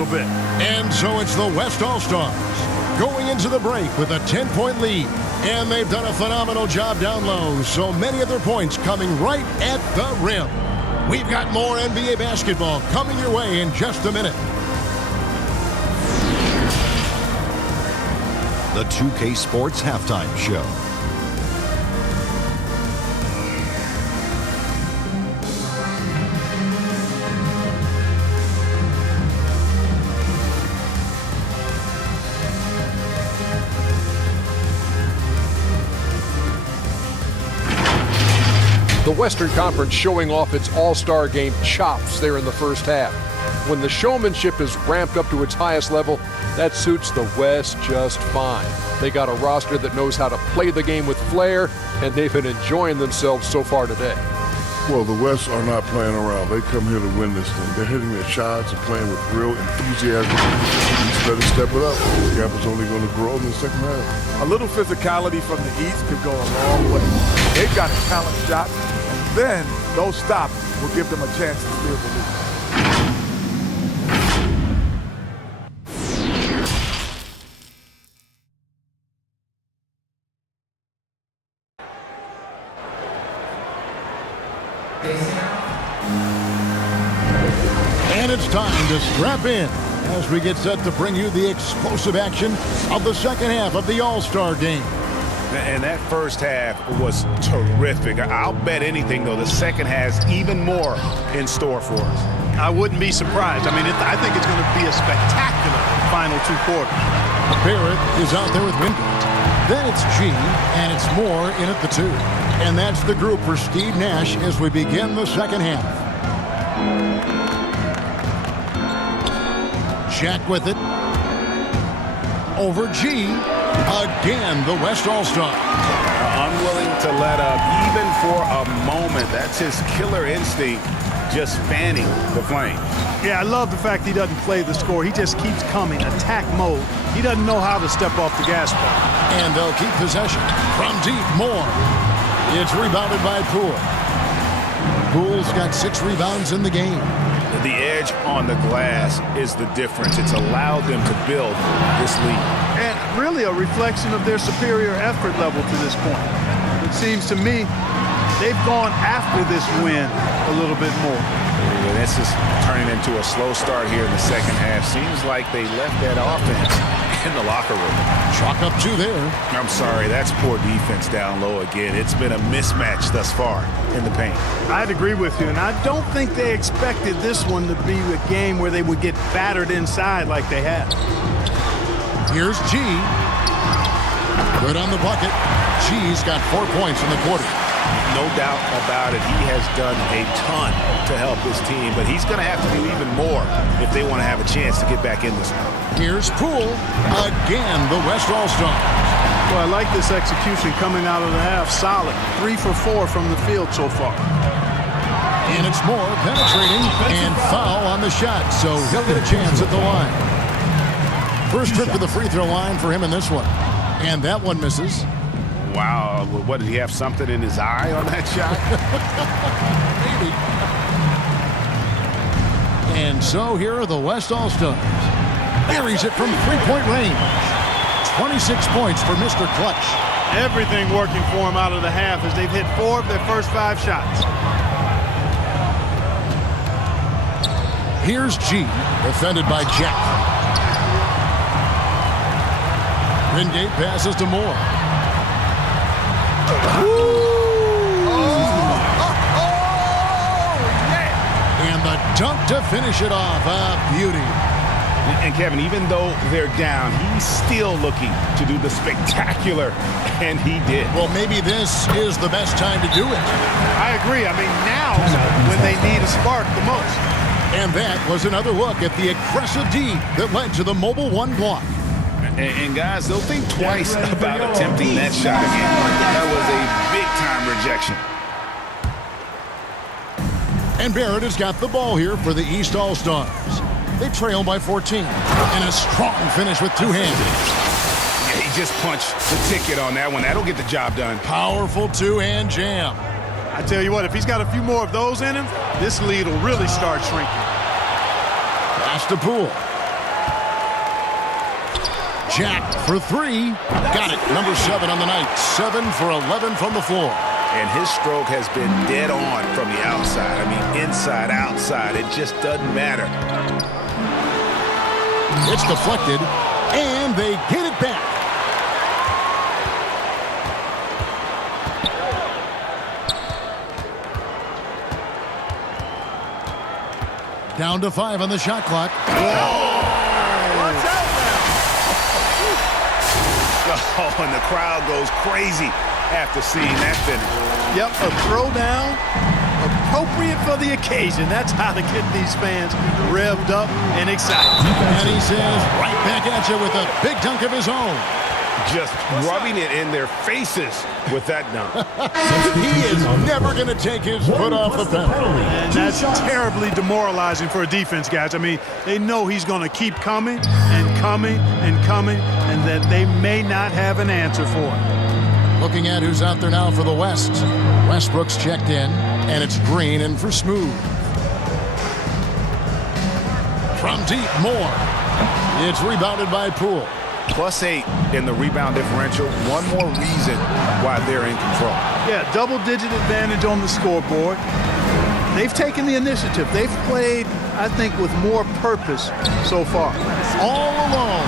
little bit. And so it's the West All-Stars going into the break with a 10-point lead. And they've done a phenomenal job down low, so many of their points coming right at the rim. We've got more NBA basketball coming your way in just a minute. The 2K Sports Halftime Show. The Western Conference showing off its all-star game chops there in the first half. When the showmanship is ramped up to its highest level, that suits the West just fine. They got a roster that knows how to play the game with flair, and they've been enjoying themselves so far today. Well, the West are not playing around. They come here to win this thing. They're hitting their shots and playing with real enthusiasm. East better step it up. This gap is only going to grow in the second half. A little physicality from the East could go a long way. They've got a talent shot, and then those stops will give them a chance to steal the lead. And it's time to strap in as we get set to bring you the explosive action of the second half of the All-Star game. And that first half was terrific. I'll bet anything, though, the second has even more in store for us. I wouldn't be surprised. I mean, I think it's going to be a spectacular final two quarters. Barrett is out there with Wingate. Then it's G, and it's Moore in at the 2. And that's the group for Steve Nash as we begin the second half. Jack with it. Over G. Again, the West All-Star. Unwilling to let up even for a moment. That's his killer instinct, just fanning the flame. Yeah, I love the fact he doesn't play the score. He just keeps coming, attack mode. He doesn't know how to step off the gas pedal. And they'll keep possession. From deep, Moore. It's rebounded by Poole. Poole's got 6 rebounds in the game. The edge on the glass is the difference. It's allowed them to build this lead. And really a reflection of their superior effort level to this point. It seems to me they've gone after this win a little bit more. And this is turning into a slow start here in the second half. Seems like they left that offense in the locker room. Chalk up 2 there. I'm sorry, that's poor defense down low again. It's been a mismatch thus far in the paint. I'd agree with you, and I don't think they expected this one to be a game where they would get battered inside like they have. Here's G. Good on the bucket. G's got 4 points in the quarter. No doubt about it. He has done a ton to help his team, but he's going to have to do even more if they want to have a chance to get back in this one. Here's Poole. Again, the West All-Stars. Well, I like this execution coming out of the half. Solid. 3 for 4 from the field so far. And it's Moore penetrating and foul on the shot, so he'll get a chance at the line. First trip to the free throw line for him in this one. And that one misses. Wow, what, did he have something in his eye on that shot? Maybe. And so here are the West All-Stars. Buries it from 3-point range. 26 points for Mr. Clutch. Everything working for him out of the half as they've hit 4 of their first 5 shots. Here's G, defended by Jack. Wingate passes to Moore. And the dunk to finish it off. A beauty. And Kevin, even though they're down, he's still looking to do the spectacular, and he did. Well, maybe this is the best time to do it. I agree. I mean, now when they need a spark the most. And that was another look at the aggressive D that led to the Mobile One block. And guys, they'll think twice about attempting that shot again. That was a big-time rejection. And Barrett has got the ball here for the East All-Stars. They trail by 14. And a strong finish with 2 hands. Yeah, he just punched the ticket on that one. That'll get the job done. Powerful 2-hand jam. I tell you what, if he's got a few more of those in him, this lead will really start shrinking. Pass to Poole. Jack for three. Got it. Number 7 on the night. 7 for 11 from the floor. And his stroke has been dead on from the outside. I mean, inside, outside. It just doesn't matter. It's deflected, and they get it back. Down to 5 on the shot clock. Oh, and the crowd goes crazy after seeing that finish. Yep, a throwdown appropriate for the occasion. That's how to get these fans revved up and excited. And he says right back at you with a big dunk of his own. Just rubbing it in their faces with that dunk. He is never going to take his foot off the pedal. And that's terribly demoralizing for a defense, guys. I mean, they know he's going to keep coming and coming and coming, and that they may not have an answer for it. Looking at who's out there now for the West. Westbrook's checked in, and it's Green in for Smooth. From deep, Moore. It's rebounded by Poole. +8 in the rebound differential. One more reason why they're in control. Yeah, double-digit advantage on the scoreboard. They've taken the initiative. They've played, I think, with more purpose so far. All alone.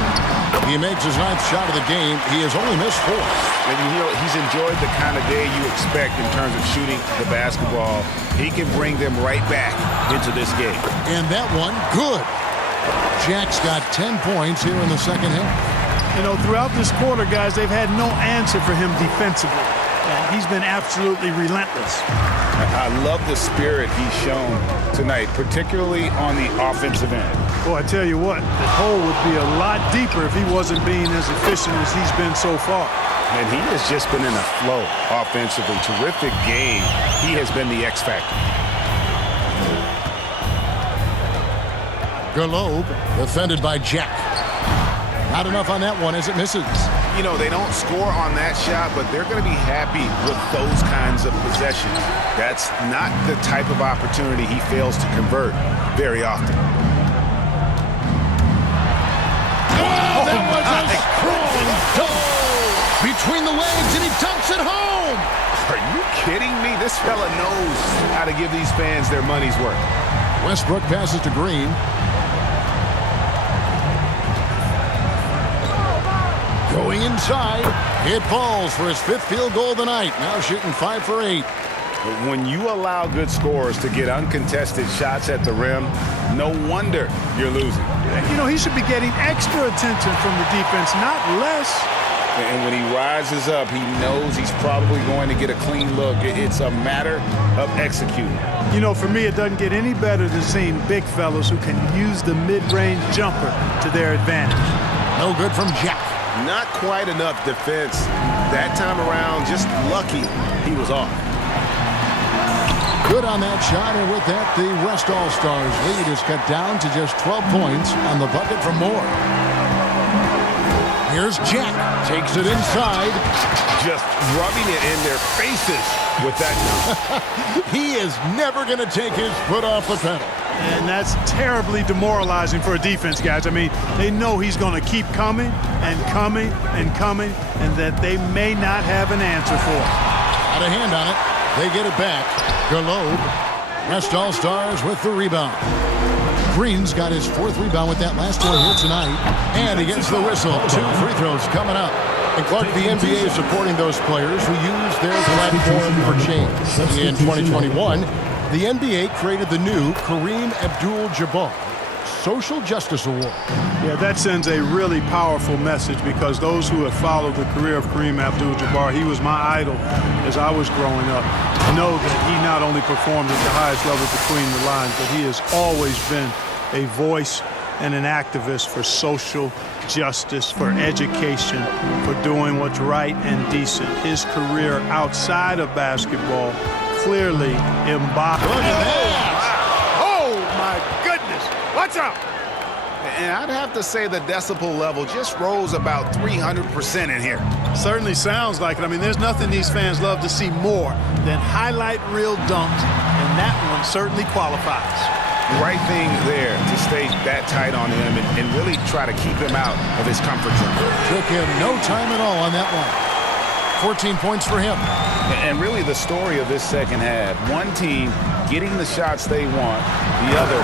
He makes his 9th shot of the game. He has only missed 4. And he's enjoyed the kind of day you expect in terms of shooting the basketball. He can bring them right back into this game. And that one, good. Jack's got 10 points here in the second half. You know, throughout this quarter, guys, they've had no answer for him defensively. And he's been absolutely relentless. I love the spirit he's shown tonight, particularly on the offensive end. Boy, I tell you what, the hole would be a lot deeper if he wasn't being as efficient as he's been so far. And he has just been in a flow offensively. Terrific game. He has been the X factor. Galobe defended by Jack. Not enough on that one as it misses. You know, they don't score on that shot, but they're going to be happy with those kinds of possessions. That's not the type of opportunity he fails to convert very often. Oh, that was a strong dunk between the legs, and he dunks it home. Are you kidding me? This fella knows how to give these fans their money's worth. Westbrook passes to Green. Going inside, it falls for his 5th field goal of the night. Now shooting 5 for 8. But when you allow good scorers to get uncontested shots at the rim, no wonder you're losing. You know, he should be getting extra attention from the defense, not less. And when he rises up, he knows he's probably going to get a clean look. It's a matter of executing. You know, for me, it doesn't get any better than seeing big fellas who can use the mid-range jumper to their advantage. No good from Jack. Not quite enough defense. That time around, just lucky he was off. Good on that shot, and with that, the West All-Stars lead is cut down to just 12 points on the bucket from Moore. Here's Jack. Takes it inside. Just rubbing it in their faces with that. He is never going to take his foot off the pedal. And that's terribly demoralizing for a defense, guys. I mean, they know he's going to keep coming and coming and coming, and that they may not have an answer for it. Got a hand on it. They get it back. Galobe. West All-Stars with the rebound. Green's got his 4th rebound with that last one here tonight. And he gets the whistle. 2 free throws coming up. And Clark, the NBA is supporting those players who use their platform for change. In 2021, the NBA created the new Kareem Abdul-Jabbar Social Justice Award. Yeah, that sends a really powerful message, because those who have followed the career of Kareem Abdul-Jabbar, he was my idol as I was growing up, know that he not only performed at the highest level between the lines, but he has always been a voice and an activist for social justice, for education, for doing what's right and decent. His career outside of basketball clearly embodies. Look at that! Oh, my goodness! Watch out! And I'd have to say the decibel level just rose about 300% in here. Certainly sounds like it. I mean, there's nothing these fans love to see more than highlight reel dunks, and that one certainly qualifies. Right thing there to stay that tight on him and really try to keep him out of his comfort zone. Took him no time at all on that one. 14 points for him. And really the story of this second half, one team getting the shots they want, the other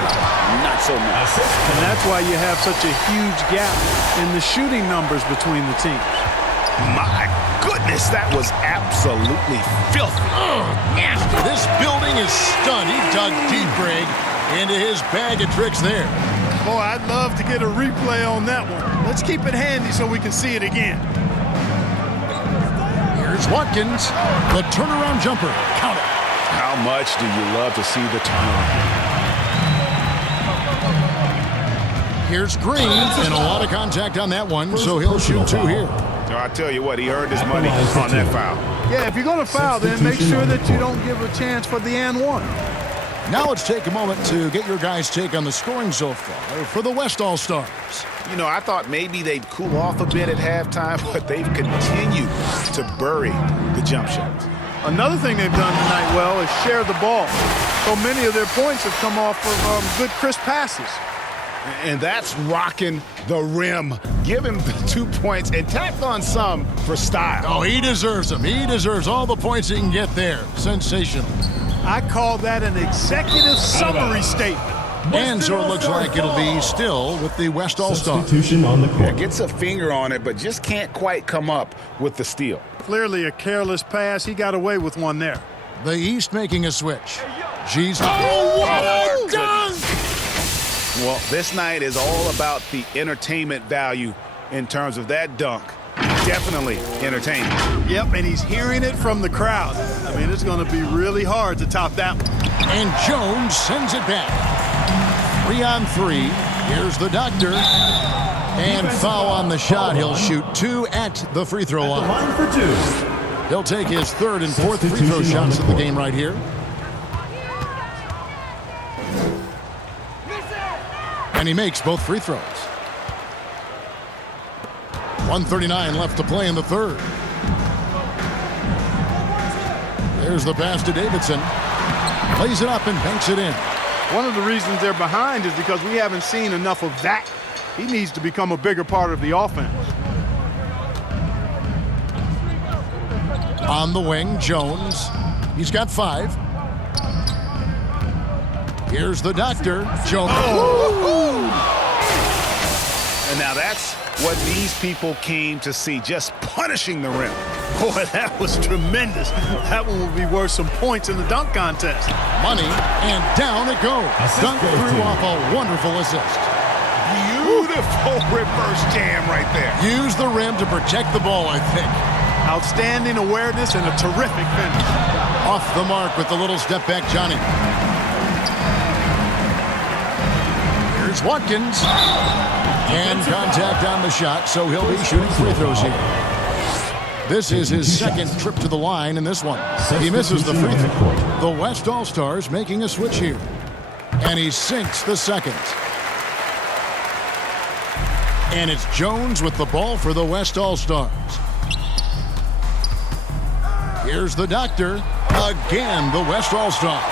not so much. And that's why you have such a huge gap in the shooting numbers between the teams. My goodness, that was absolutely filthy. Nasty. This building is stunned. He dug deep, Greg, into his bag of tricks there. Boy, I'd love to get a replay on that one. Let's keep it handy so we can see it again. Here's Watkins. The turnaround jumper. Count it. How much do you love to see the turnaround? Here's Green. And a lot of contact on that one, so he'll shoot 2 here. I tell you what, he earned his money on that foul. Yeah, if you're going to foul, then make sure that you don't give a chance for the and one. Now let's take a moment to get your guys' take on the scoring so far for the West All-Stars. You know, I thought maybe they'd cool off a bit at halftime, but they've continued to bury the jump shots. Another thing they've done tonight well is share the ball. So many of their points have come off of good crisp passes. And that's rocking the rim. Give him the 2 points and tack on some for style. Oh, he deserves them. He deserves all the points he can get there. Sensational. I call that an executive summary statement. And so it looks like it'll be still with the West All-Stars. Substitution on the court. Gets a finger on it, but just can't quite come up with the steal. Clearly a careless pass. He got away with one there. The East making a switch. G's. Oh, what a dunk! Well, this night is all about the entertainment value in terms of that dunk. Definitely entertaining. Yep, and he's hearing it from the crowd. I mean, it's going to be really hard to top that one. And Jones sends it back. 3 on 3. Here's the doctor. And foul on the shot. He'll shoot 2 at the free throw line. Line for 2. He'll take his 3rd and 4th free throw shots of the game right here. And he makes both free throws. 1:39 left to play in the 3rd. There's the pass to Davidson. Lays it up and banks it in. One of the reasons they're behind is because we haven't seen enough of that. He needs to become a bigger part of the offense. On the wing, Jones. He's got 5. Here's the doctor. Jones. And now that's what these people came to see, just punishing the rim. Boy, that was tremendous. That one will be worth some points in the dunk contest. Money, and down it goes. Dunk through off a wonderful assist. Beautiful reverse jam right there. Use the rim to protect the ball, I think. Outstanding awareness and a terrific finish. Off the mark with the little step back, Johnny. Here's Watkins. And contact on the shot, so he'll be shooting free throws here. This is his 2nd trip to the line in this one. He misses the free throw. The West All-Stars making a switch here. And he sinks the 2nd. And it's Jones with the ball for the West All-Stars. Here's the doctor. Again, the West All-Stars.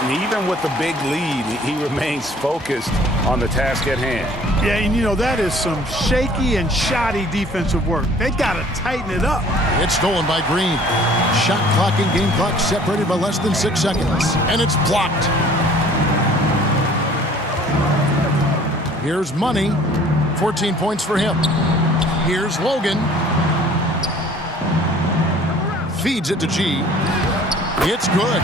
And even with the big lead, he remains focused on the task at hand. Yeah, and you know, that is some shaky and shoddy defensive work. They got to tighten it up. It's stolen by Green. Shot clock and game clock separated by less than 6 seconds. And it's blocked. Here's Money. 14 points for him. Here's Logan. Feeds it to G. It's good.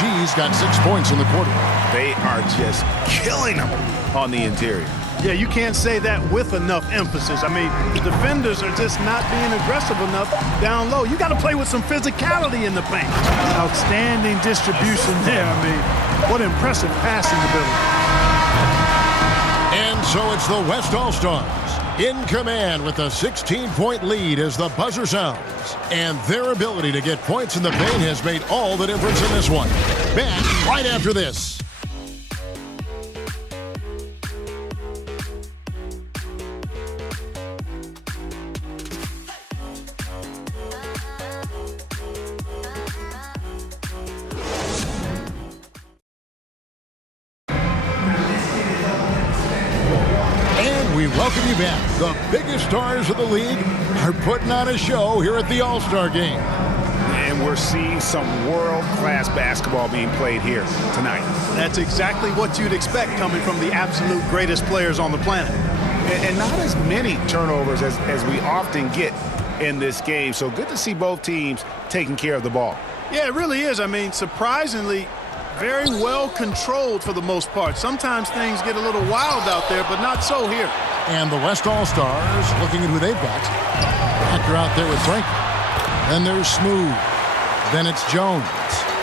G's got 6 points in the quarter. They are just killing them on the interior. Yeah, you can't say that with enough emphasis. I mean, the defenders are just not being aggressive enough down low. You got to play with some physicality in the paint. Outstanding distribution there. I mean, what impressive passing ability. And so it's the West All-Stars in command with a 16-point lead as the buzzer sounds. And their ability to get points in the paint has made all the difference in this one. Back right after this. We welcome you back. The biggest stars of the league are putting on a show here at the All-Star Game. And we're seeing some world-class basketball being played here tonight. That's exactly what you'd expect coming from the absolute greatest players on the planet. And not as many turnovers as we often get in this game. So good to see both teams taking care of the ball. Yeah, it really is. I mean, surprisingly, very well controlled for the most part. Sometimes things get a little wild out there, but not so here. And the West All-Stars looking at who they've got. Backer out there with Frank. Then there's Smooth. Then it's Jones.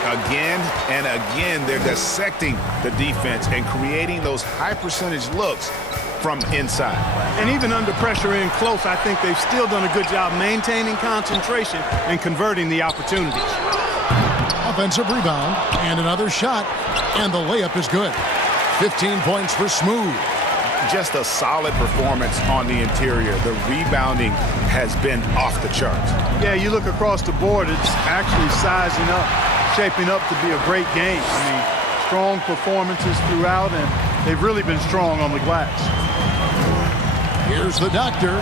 Again and again, they're dissecting the defense and creating those high-percentage looks from inside. And even under pressure in close, I think they've still done a good job maintaining concentration and converting the opportunities. Offensive rebound and another shot, and the layup is good. 15 points for Smooth. Just a solid performance on the interior. The rebounding has been off the charts. Yeah, you look across the board, it's actually sizing up, shaping up to be a great game. I mean, strong performances throughout, and they've really been strong on the glass. Here's the doctor.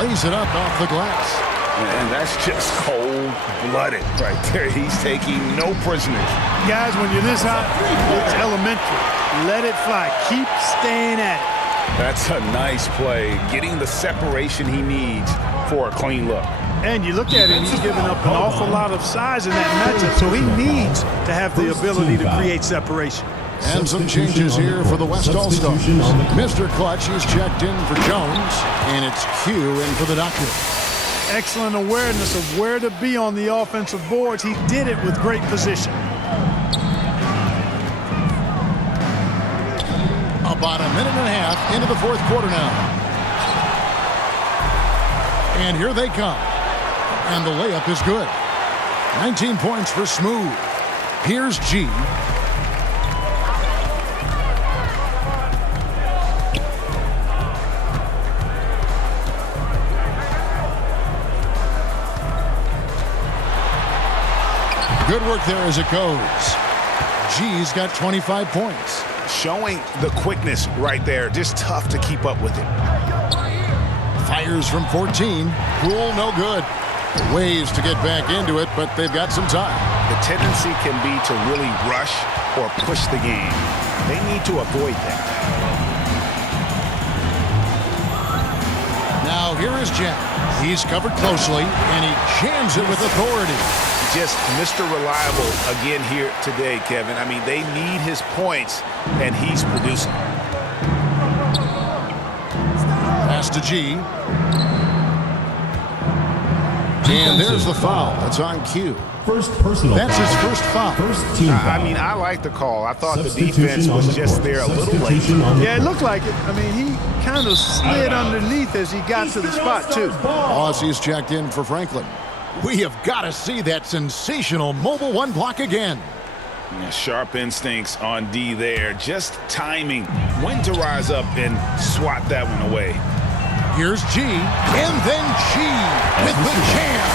Lays it up off the glass. And that's just cold-blooded right there. He's taking no prisoners. Guys, when you're this hot, it's elementary. Let it fly. Keep staying at it. That's a nice play, getting the separation he needs for a clean look. And you look at him, he's given up an awful lot of size in that matchup, so he needs to have the ability to create separation. And some changes here for the West All-Stars. Mr. Clutch is checked in for Jones, and it's Q in for the doctor. Excellent awareness of where to be on the offensive boards. He did it with great position. About a minute and a half into the fourth quarter now. And here they come. And the layup is good. 19 points for Smooth. Here's G. Good work there as it goes. G's got 25 points. Showing the quickness right there. Just tough to keep up with it. Fires from 14. Poole no good. Ways to get back into it, but they've got some time. The tendency can be to really rush or push the game. They need to avoid that. Now here is Jack. He's covered closely, and he jams it with authority. Just Mr. Reliable again here today, Kevin. I mean, they need his points, and he's producing. Pass to G. And there's the foul. That's on cue. First personal That's foul. his first foul. First team foul. I mean, I like the call. I thought the defense was just there a little late. Yeah, it looked like it. I mean, he kind of slid underneath as he got to the spot, too. Aussie's checked in for Franklin. We have got to see that sensational mobile one block again. Yeah, sharp instincts on D there. Just timing when to rise up and swat that one away. Here's G, and then G with the jam.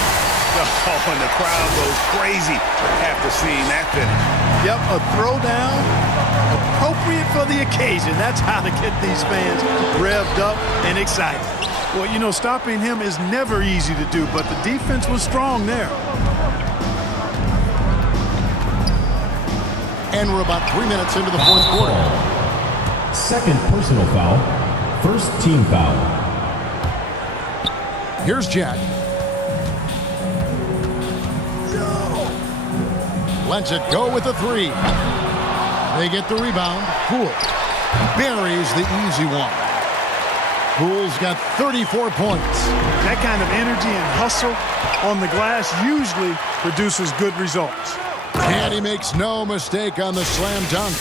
Oh, and the crowd goes crazy after seeing that finish. Yep, a throwdown appropriate for the occasion. That's how to get these fans revved up and excited. Well, you know, stopping him is never easy to do, but the defense was strong there. And we're about 3 minutes into the fourth quarter. Second personal foul. First team foul. Here's Jack. Lets it go with the three. They get the rebound. Poole buries the easy one. Poole's got 34 points. That kind of energy and hustle on the glass usually produces good results. And he makes no mistake on the slam dunk.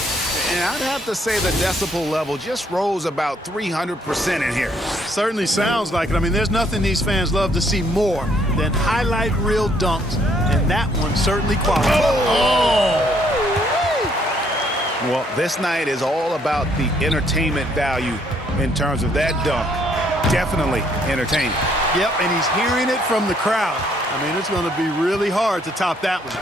And I'd have to say the decibel level just rose about 300% in here. Certainly sounds like it. I mean, there's nothing these fans love to see more than highlight reel dunks, and that one certainly qualifies. Well, this night is all about the entertainment value in terms of that dunk. Definitely entertaining. Yep, and he's hearing it from the crowd. I mean, it's going to be really hard to top that one.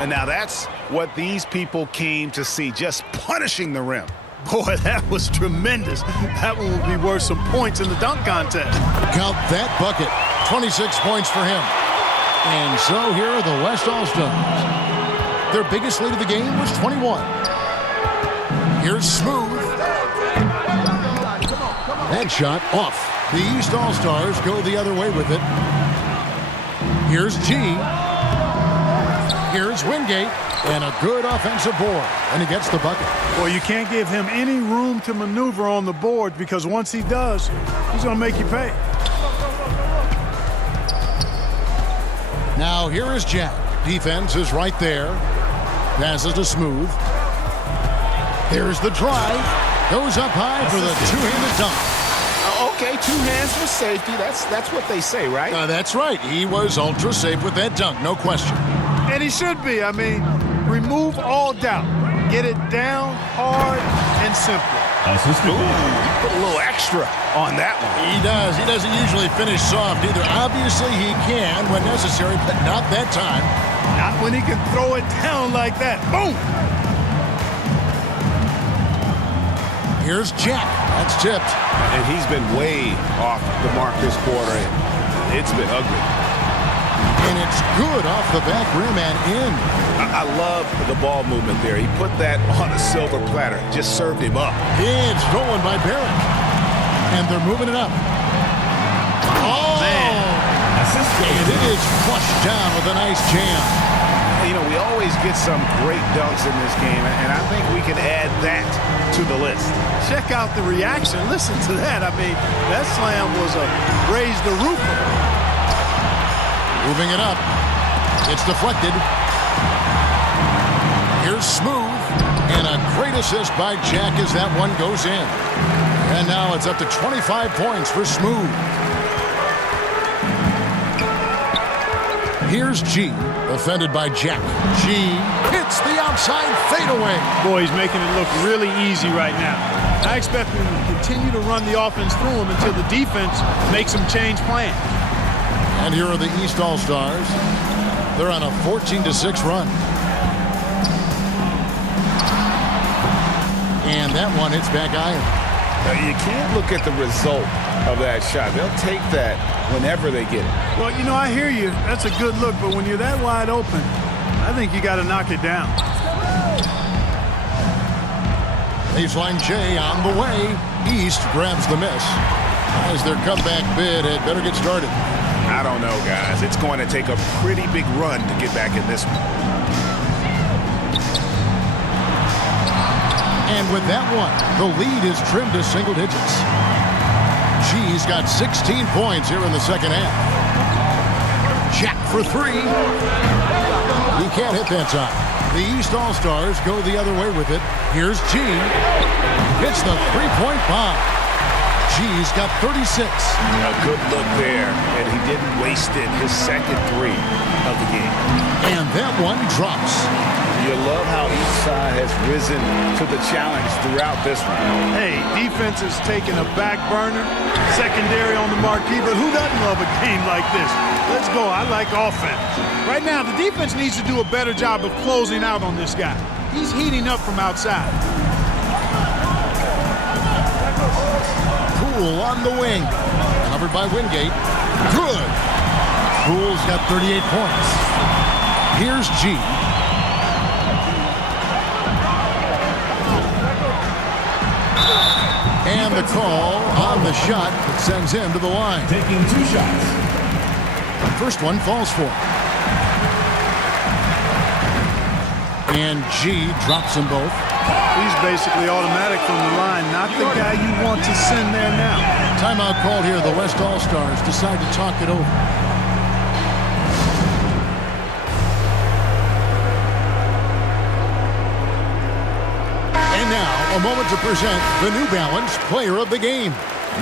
And now that's what these people came to see, just punishing the rim. Boy, that was tremendous. That one will be worth some points in the dunk contest. Count that bucket. 26 points for him. And so here are the West All-Stars. Their biggest lead of the game was 21. Here's Smooth. That shot off. The East All-Stars go the other way with it. Here's G. Here's Wingate. And a good offensive board. And he gets the bucket. Well, you can't give him any room to maneuver on the board because once he does, he's going to make you pay. Now here is Jack. Defense is right there. Passes to Smooth. Here's the drive. Goes up high for the two-handed dunk. Okay, 2 hands for safety. That's what they say, right? That's right. He was ultra safe with that dunk, no question. And he should be. I mean, remove all doubt. Get it down hard and simple. Assistant He put a little extra on that one. He does. He doesn't usually finish soft either. Obviously, he can when necessary, but not that time. Not when he can throw it down like that. Boom! Here's Jack. That's tipped. And he's been way off the mark this quarter. It's been ugly. And it's good off the back rim and in. I love the ball movement there. He put that on a silver platter. Just served him up. It's stolen by Barrett. And they're moving it up. Oh! Man. And it is flushed down with a nice jam. You know, we always get some great dunks in this game, and I think we can add that to the list. Check out the reaction. Listen to that. I mean, that slam was a raise the roof. Moving it up. It's deflected. Here's Smooth. And a great assist by Jack as that one goes in. And now it's up to 25 points for Smooth. Here's G. Defended by Jack. G hits the outside fadeaway. Boy, he's making it look really easy right now. I expect him to continue to run the offense through him until the defense makes him change plans. And here are the East All-Stars. They're on a 14-6 run. And that one hits back iron. You can't look at the result of that shot. They'll take that whenever they get it. Well, you know, I hear you. That's a good look, but when you're that wide open, I think you got to knock it down. Baseline J on the way. East grabs the miss. As their comeback bid had better get started. I don't know, guys. It's going to take a pretty big run to get back in this one. And with that one, the lead is trimmed to single digits. G's got 16 points here in the second half. Jack for 3. He can't hit that time. The East All-Stars go the other way with it. Here's G. Hits the three-point bomb. G's got 36. A good look there, and he didn't waste it. His second 3 of the game. And that one drops. You love how each side has risen to the challenge throughout this one. Hey, defense is taking a back burner, secondary on the marquee, but who doesn't love a game like this? Let's go. I like offense. Right now, the defense needs to do a better job of closing out on this guy. He's heating up from outside. Poole on the wing. Covered by Wingate. Good. Poole's got 38 points. Here's G. And the call on the shot that sends him to the line. taking 2 shots. First one falls for him. And G drops them both. He's basically automatic from the line, not the guy you want to send there now. Timeout called here. The West All-Stars decide to talk it over. And now, a moment to present the New Balance Player of the Game,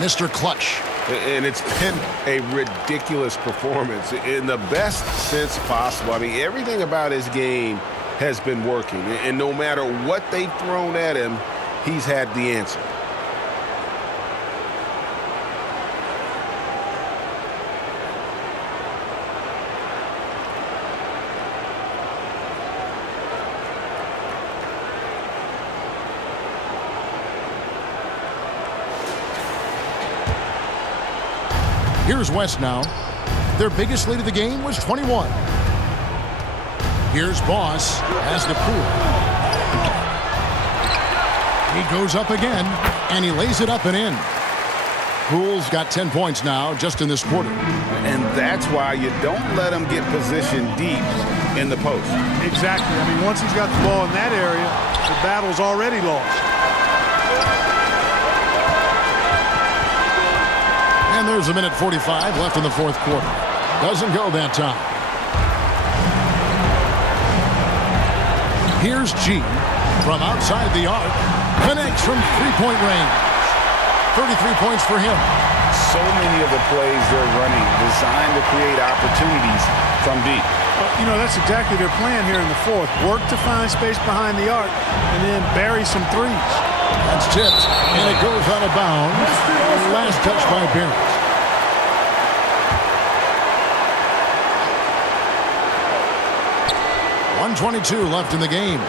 Mr. Clutch. And it's been a ridiculous performance in the best sense possible. I mean, everything about his game has been working. And no matter what they've thrown at him, he's had the answer. Here's West now. Their biggest lead of the game was 21. Here's Boss as the pool. He goes up again, and he lays it up and in. Poole's got 10 points now just in this quarter. And that's why you don't let him get positioned deep in the post. Exactly. I mean, once he's got the ball in that area, the battle's already lost. And there's a minute 45 left in the fourth quarter. Doesn't go that time. Here's G from outside the arc. Connects from three-point range. 33 points for him. So many of the plays they're running designed to create opportunities from deep. You know, that's exactly their plan here in the fourth. Work to find space behind the arc and then bury some threes. That's tipped, and it goes out of bounds. Last touch by Barrett. .122 left in the game.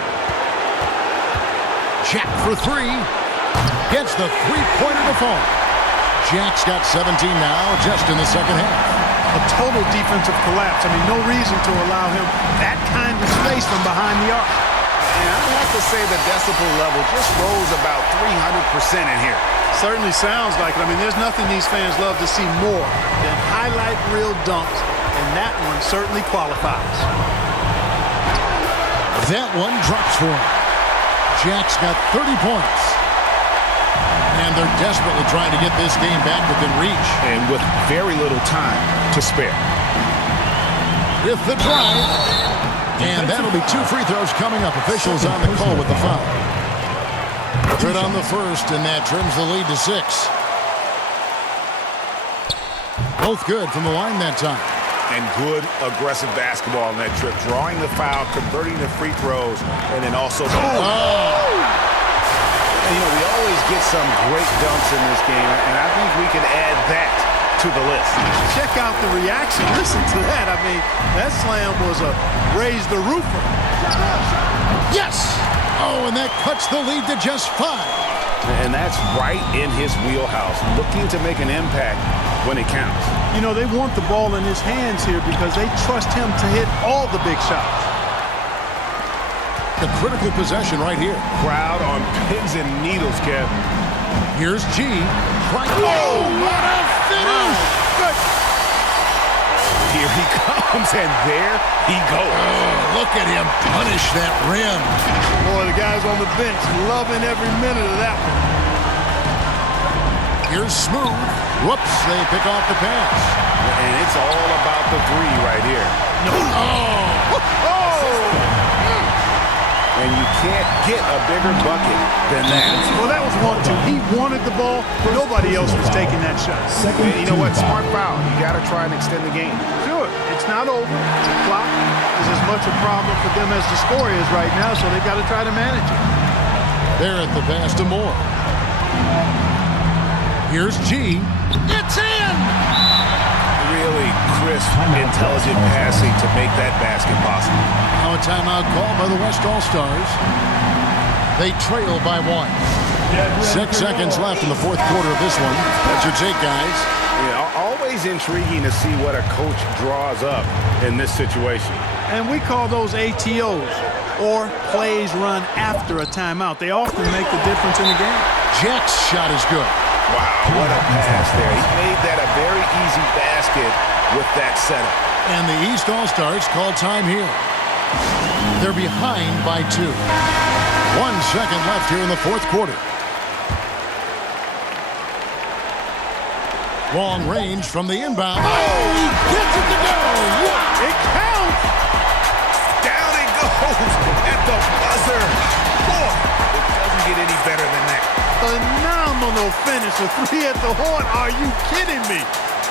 Jack for three. Gets the three-pointer to fall. Jack's got 17 now, just in the second half. A total defensive collapse. I mean, no reason to allow him that kind of space from behind the arc. And I have to say the decibel level just rose about 300% in here. Certainly sounds like it. I mean, there's nothing these fans love to see more than highlight reel dunks, and that one certainly qualifies. That one drops for him. Jack's got 30 points. And they're desperately trying to get this game back within reach. And with very little time to spare. With the drive. And that'll be two free throws coming up. Officials on the call with the foul. Good on the first, and that trims the lead to 6. Both good from the line that time. And good aggressive basketball on that trip. Drawing the foul, converting the free throws, and then also... You know, we always get some great dunks in this game, and I think we can add that to the list. Check out the reaction. Listen to that. I mean, that slam was a raise the roofer. Yes! Oh, and that cuts the lead to just 5. And that's right in his wheelhouse, looking to make an impact when it counts. You know, they want the ball in his hands here because they trust him to hit all the big shots. The critical possession right here. Crowd on pins and needles, Kev. Here's G. Right. Oh, what a finish! Good. Here he comes, and there he goes. Oh, look at him punish that rim. Boy, the guys on the bench loving every minute of that one. Here's Smooth. Whoops, they pick off the pass. And it's all about the three right here. No. Oh! And you can't get a bigger bucket than that. Well, that was 1-2. He wanted the ball. Nobody else was taking that shot. And you know what? Smart foul. You got to try and extend the game. Sure. It's not over. The clock is as much a problem for them as the score is right now, so they've got to try to manage it. Barrett the pass to Moore. Here's G. It's in! Really crisp, intelligent passing to make that basket possible. Now a timeout call by the West All-Stars. They trail by 1. 6 seconds left in the fourth quarter of this one. That's your take, guys. Always intriguing to see what a coach draws up in this situation. And we call those ATOs, or plays run after a timeout. They often make the difference in the game. Jack's shot is good. Wow, what a pass there. He made that a very easy basket with that setup. And the East All-Stars call time here. They're behind by 2. 1 second left here in the fourth quarter. Long range from the inbound. Oh, he gets it to go. It counts. Down it goes at the buzzer. Boy, it doesn't get any better than that. Phenomenal finish. A 3 at the horn. Are you kidding me?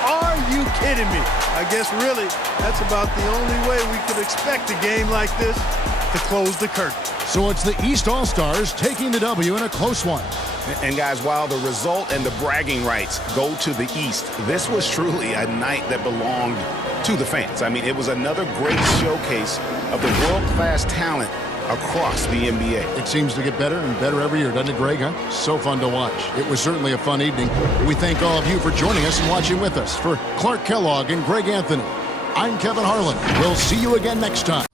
Are you kidding me? I guess really that's about the only way we could expect a game like this to close the curtain. So it's the East All-Stars taking the W in a close one. And guys, while the result and the bragging rights go to the East, this was truly a night that belonged to the fans. I mean, it was another great showcase of the world-class talent across the NBA. It seems to get better and better every year, doesn't it, Greg? Huh? So fun to watch. It was certainly a fun evening. We thank all of you for joining us and watching with us. For Clark Kellogg and Greg Anthony, I'm Kevin Harlan. We'll see you again next time.